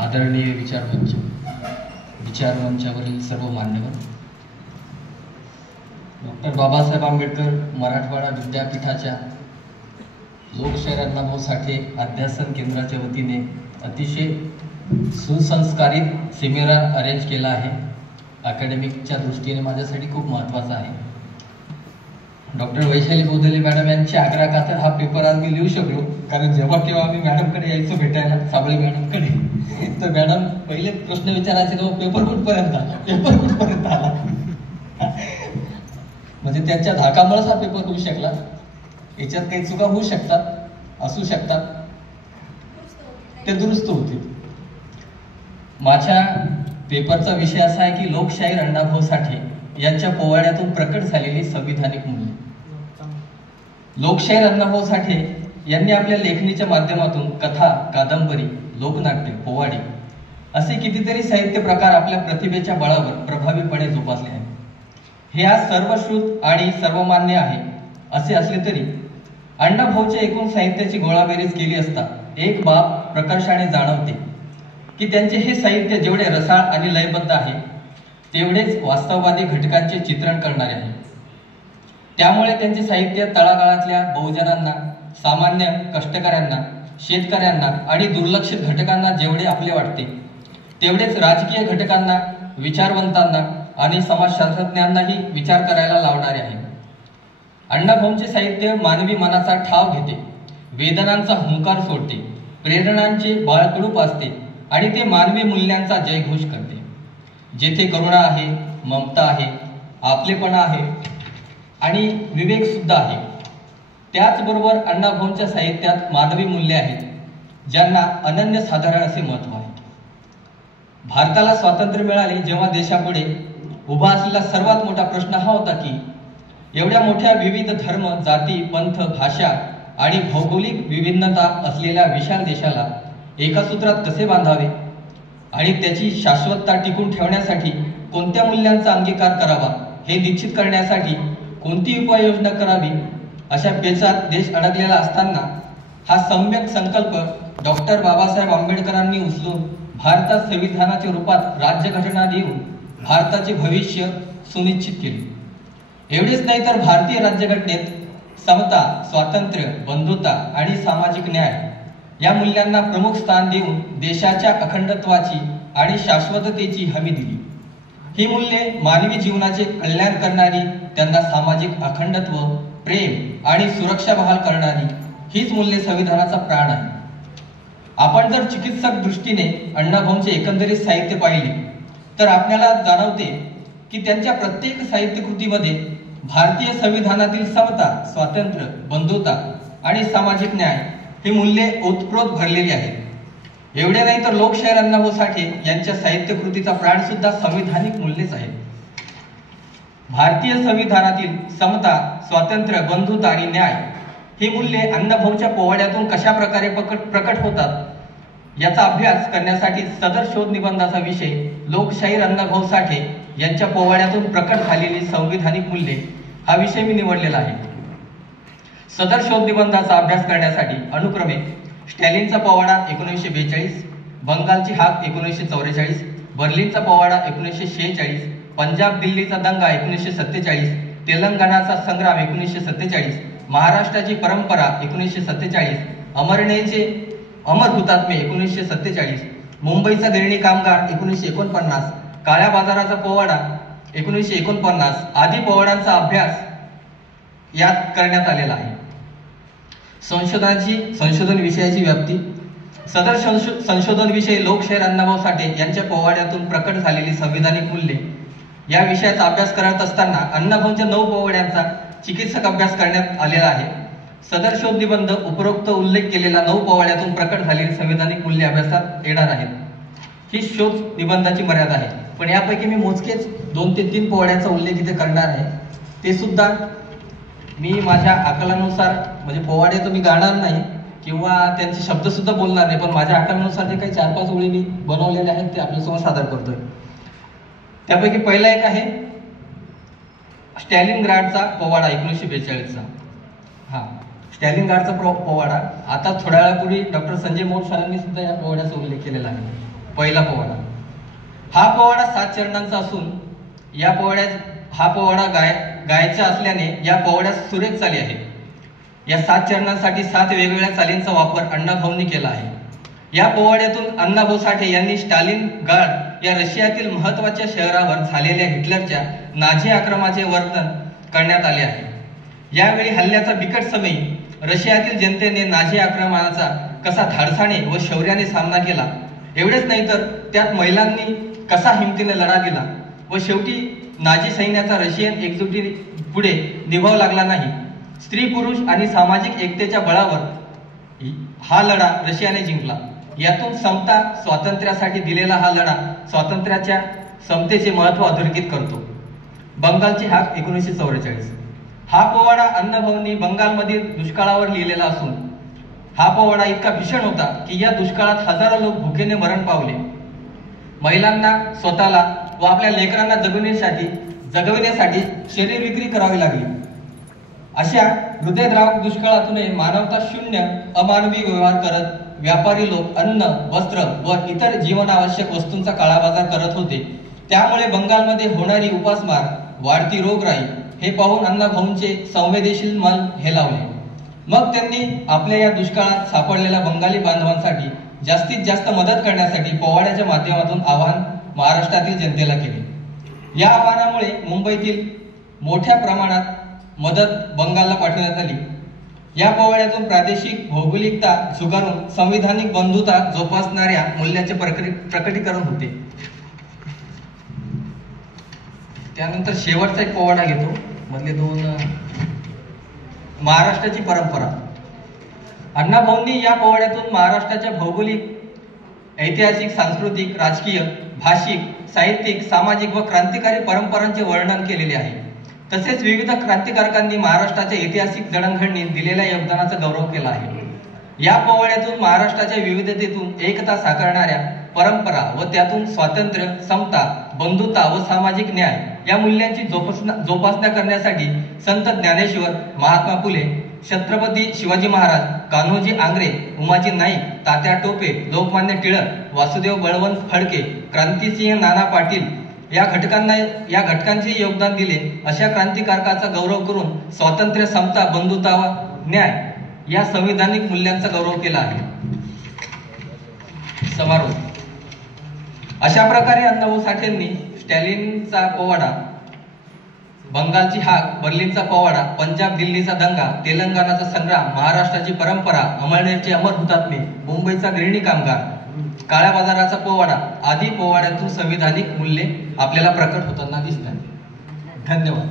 आदरणीय विचारमंचावरील सर्व मान्यवर, डॉक्टर बाबासाहेब आंबेडकर मराठवाडा विद्यापीठाच्या लोकशाहीर अण्णाभाऊ साठे अध्यासन केंद्राच्या वतीने अतिशय सुसंस्कारित सेमिनार अरेंज केला आहे. अकॅडमिकच्या दृष्टीने माझ्यासाठी खूप महत्त्वाचा आहे. डॉक्टर वैशाली बोधले मॅडम यांच्या आग्रहाखातर हा पेपर आज मी लिहू शकलो, कारण जेव्हा केव्हा आम्ही मॅडमकडे यायचो भेटायला, साबळे मॅडमकडे, तर मॅडम पहिले प्रश्न विचारायचे तेव्हा पेपर कुठपर्यंत आला म्हणजे त्यांच्या धाकामुळेच हा पेपर होऊ शकला. याच्यात काही चुका होऊ शकतात, असू शकतात, ते दुरुस्त होतील. माझ्या पेपरचा विषय असा आहे की लोकशाहीर अण्णाभाऊ साठे यांच्या पोवाड्यातून प्रकट झालेली संविधानिक मूल्ये. लोकशाहीर अण्णाभाऊ साठे यांनी आपल्या लेखणीच्या माध्यमातून कथा, कादंबरी, लोकनाट्य, पोवाडे असे कितीतरी साहित्य प्रकार आपल्या प्रतिभेच्या बळावर प्रभावीपणे जोपासले आहेत. हे आज सर्वश्रुत आणि सर्वमान्य आहे. असे असले तरी अण्णाभाऊच्या एकूण साहित्याची गोळाबेरीज केली असता एक बाब प्रकर्षाने जाणवते की त्यांचे हे साहित्य जेवढे रसाळ आणि लयबद्ध आहे, तेवढेच वास्तववादी घटकांचे चित्रण करणारे आहे. त्यामुळे त्यांचे साहित्य तळागाळातल्या बहुजनांना, सामान्य कष्टकऱ्यांना, शेतकऱ्यांना आणि दुर्लक्षित घटकांना जेवढे आपले वाटते, तेवढेच राजकीय घटकांना, विचारवंतांना आणि समाजशास्त्रज्ञांनाही विचार करायला लावणारे आहे. अण्णाभाऊंचे साहित्य मानवी मनाचा ठाव घेते, वेदनांचा हुंकार सोडते, प्रेरणांचे बाळकडूप असते आणि ते मानवी मूल्यांचा जयघोष करते. जेथे करुणा आहे, ममता आहे, आपलेपणा आहे आणि विवेक सुद्धा आहे, त्याचबरोबर अण्णाभाऊंच्या साहित्यात मानवी मूल्ये आहेत, ज्यांना अनन्यसाधारण असे महत्त्व आहे. भारताला स्वातंत्र्य मिळाले जेव्हा देशापुढे उभा असलेला सर्वात मोठा प्रश्न हा होता की एवढ्या मोठ्या विविध धर्म, जाती, पंथ, भाषा आणि भौगोलिक विभिन्नता असलेल्या विशाल देशाला एका सूत्रात कसे बांधावे आणि त्याची शाश्वतता टिकून ठेवण्यासाठी कोणत्या मूल्यांचा अंगीकार करावा हे निश्चित करण्यासाठी कोणती उपाययोजना करावी, अशा पेचात देश अडकलेला असताना हा सम्यक संकल्प डॉक्टर बाबासाहेब आंबेडकरांनी उचलून भारतात संविधानाच्या रूपात राज्यघटना देऊन भारताचे भविष्य सुनिश्चित केले. एवढेच नाही तर भारतीय राज्यघटनेत समता, स्वातंत्र्य, बंधुता आणि सामाजिक न्याय या मूल्यांना प्रमुख स्थान देऊन देशाच्या अखंडत्वाची आणि शाश्वततेची हमी दिली. ही मूल्ये मानवी जीवनाचे कल्याण करणारी, त्यांना सामाजिक अखंडत्व, प्रेम आणि सुरक्षा बहाल करणारी हीच मूल्ये संविधानाचा प्राण आहे. आपण जर चिकित्सक दृष्टीने अण्णाभाऊंचे एकंदरीत साहित्य पाहिले तर आपल्याला जाणवते की त्यांच्या प्रत्येक साहित्य कृतीमध्ये भारतीय संविधानातील समता, स्वातंत्र्य, बंधुता आणि सामाजिक न्याय ही मूल्ये ओतप्रोत भरलेली आहेत. एवढे नाही तर लोकशाहीर अण्णाभाऊ साठे यांच्या साहित्य कृतीचा प्राण सुद्धा संविधानिक मूल्येच आहे. भारतीय संविधानातील समता, स्वातंत्र्य, बंधुता आणि न्याय ही मूल्ये अण्णाभाऊच्या पोवाड्यातून कशा प्रकारे प्रकट होतात याचा अभ्यास करण्यासाठी सदर शोध निबंधाचा विषय लोकशाहीर अण्णाभाऊ साठे यांच्या पोवाड्यातून प्रकट झालेली संविधानिक मूल्ये हा विषय मी निवडलेला आहे. सदर शोध निबंधाचा अभ्यास करण्यासाठी अनुक्रमे स्टॅलिनचा पोवाडा 1942, बंगालची हाक 1944, बर्लिनचा पोवाडा 1946, पंजाब दिल्लीचा दंगा 1947, तेलंगणाचा संग्राम 1947, महाराष्ट्राची परंपरा 1947, अमरणेचे अमर हुतात्मे 1947, मुंबईचा गिरणी कामगार 1949, काळ्या बाजाराचा पोवाडा 1949 आदी पोवाड्यांचा अभ्यास यात करण्यात आलेला आहे. संशोधन विषयाची व्याप्ती. सदर संशोधन विषय लोकशाहीर अण्णाभाऊ साठे यांच्या पोवाड्यातून प्रकट झालेली संविधानिक मूल्ये या विषयाचा अभ्यास करत असताना अण्णाभाऊंच्या 9 पोवाड्यांचा चिकित्सक अभ्यास करण्यात आलेला आहे. सदर शोध निबंध उपरोक्त उल्लेख केलेल्या 9 पोवाड्यातून प्रकट झालेली संविधानिक मूल्ये अभ्यासात येणार आहेत. ही शोध निबंधाची मर्यादा आहे, पण यापैकी मी मोजकेच 2 ते 3 पोवाड्यांचा उल्लेख इथे करणार आहे. ते सुद्धा मी माझ्या आकलनानुसार, म्हणजे पोवाडे तर मी गाणार नाही किंवा त्यांचे शब्द सुद्धा बोलणार नाही, पण माझ्या आकलनानुसार जे काही 4-5 ओळी मी बनवलेले आहेत ते आपल्यासमोर सादर करतोय. त्यापैकी पहिला एक आहे स्टॅलिनग्राडचा पोवाडा 1942चा. स्टॅलिनग्राडचा पोवाडा. आता थोड्या वेळापूर्वी डॉक्टर संजय मोठ सरांनी सुद्धा या पोवाड्याचा उल्लेख केलेला आहे. पहिला पोवाडा. हा पोवाडा 7 चरणांचा असून हा पोवाडा गायचा असल्याने या पोवाड्यात सुरेख चाली आहे. या 7 चरणांसाठी 7 वेगवेगळ्या चालींचा वापर अण्णाभाऊंनी केला आहे. या पोवाड्यातून अण्णाभाऊ साठे यांनी स्टालिनग्राड या रशियातील महत्त्वाच्या शहरावर झालेल्या हिटलरच्या नाझी आक्रमणाचे वर्णन करण्यात आले आहे. यावेळी हल्ल्याचा बिकट समयी रशियातील जनतेने नाझी आक्रमणाचा कसा धाडसाने व शौर्याने सामना केला, एवढेच नाही तर त्यात महिलांनी कसा हिमतीने लढा दिला व शेवटी नाझी सैन्याचा रशियन एकजुटी पुढे निभाव लागला नाही. स्त्री पुरुष आणि सामाजिक एकतेच्या बळावर हा लढा रशियाने जिंकला. यातून समता स्वातंत्र्यासाठी दिलेला हा लढा स्वातंत्र्याच्या समतेचे महत्त्व अधोरेखित करतो. बंगालची हाक 1944. हा पोवाडा अण्णाभाऊंनी बंगालमधील दुष्काळावर लिहिलेला असून हा पोवाडा इतका भीषण होता की या दुष्काळात हजारो लोक भुकेने मरण पावले. महिलांना स्वतःला व आपल्या लेकरांना जगविण्यासाठी शरीर विक्री करावी लागली. अशा हृदयद्रावक दुष्काळातूनही मानवता शून्य अमानवी व्यवहार करत व्यापारी लोक अन्न, वस्त्र व इतर जीवनावश्यक वस्तूंचा काळाबाजार करत होते. त्यामुळे बंगालमध्ये होणारी उपासमार, वाढती रोगराई हे पाहून अण्णाभाऊंचे संवेदनशील मन हेलावले. मग त्यांनी आपल्या या दुष्काळात सापडलेल्या बंगाली बांधवांसाठी जास्तीत जास्त मदत करण्यासाठी पोवाड्याच्या माध्यमातून आवाहन महाराष्ट्रातील जनतेला केले. या आवाहनामुळे मुंबईतील मोठ्या प्रमाणात मदत बंगालला पाठवण्यात आली. या पोवाड्यातून प्रादेशिक भौगोलिकता झुगारून संविधानिक बंधुता जोपासणाऱ्या मूल्याचे प्रकटीकरण होते. त्यानंतर शेवटचा एक पोवाडा घेतो, मधले 2. महाराष्ट्राची परंपरा. अण्णाभाऊंनी या पोवाड्यातून महाराष्ट्राच्या भौगोलिक, ऐतिहासिक, सांस्कृतिक, राजकीय, भाषिक, साहित्यिक, सामाजिक व क्रांतिकारी परंपरांचे वर्णन केलेले आहे. तसेच विविध क्रांतिकारकांनी महाराष्ट्राच्या ऐतिहासिक जडणघडणीत दिलेल्या योगदानाचा गौरव केला आहे. या पोवाड्यातून महाराष्ट्राच्या विविधतेतून एकता साकारणाऱ्या परंपरा व त्यातून स्वातंत्र्य, समता, बंधुता व सामाजिक न्याय या मूल्यांची जोपासना करण्यासाठी संत ज्ञानेश्वर, महात्मा फुले, छत्रपती शिवाजी महाराज, कान्होजी आंग्रे, उमाजी नाईक, तात्या टोपे, लोकमान्य टिळक, वासुदेव बळवंत फडके, क्रांतिसिंह नाना पाटील या घटकांचे योगदान दिले. अशा क्रांतिकारकाचा गौरव करून स्वातंत्र्य, समता, बंधुता व न्याय या संविधानिक मूल्यांचा गौरव केला आहे. समारोप. अशा प्रकारे अण्णाभाऊ साठेंनी स्टॅलिनचा पोवाडा, बंगालची हाक, बर्लिनचा पोवाडा, पंजाब दिल्लीचा दंगा, तेलंगणाचा संग्राम, महाराष्ट्राची परंपरा, अमळनेरचे अमर हुतात्मे, मुंबईचा गिरणी कामगार, काळ्या बाजाराचा पोवाडा आदी पोवाड्यातून संविधानिक मूल्ये आपल्याला प्रकट होताना दिसतात. धन्यवाद.